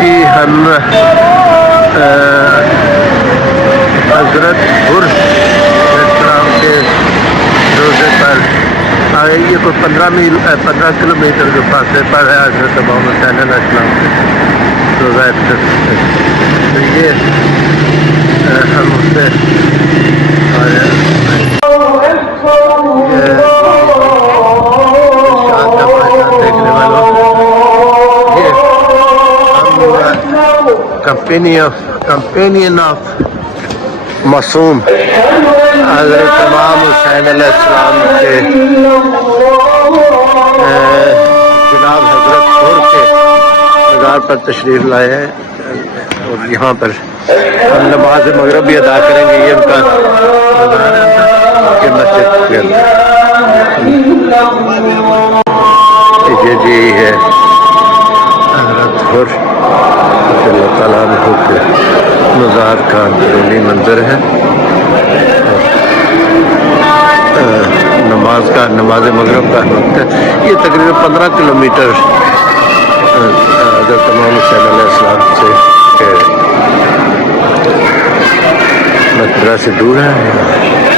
جی ہم حضرت السلام کے روزے پر آگے یہ کوئی 15 کلومیٹر کے فاصلے پر ہے حضرت امام حسین علیہ السلام کے روزہ افطار سے. تو یہ ہم اس سے دیکھنے والوں یہ کمپینین آف معصوم حضرت امام حسین علیہ السلام کے جناب حضرت خور کے مزار پر تشریف لائے ہیں اور یہاں پر ہم نماز مغرب بھی ادا کریں گے. یہ ان کا مزار ہے مسجد کے اندر. یہ جی ہے حضرت خور اللہ تعالیٰ عنہ کے مزار کا اندرونی منظر ہے. نماز مغرب کا وقت ہے. یہ تقریباً 15 کلومیٹر حضرت امام حسین علیہ السلام سے مقبرہ سے دور ہے.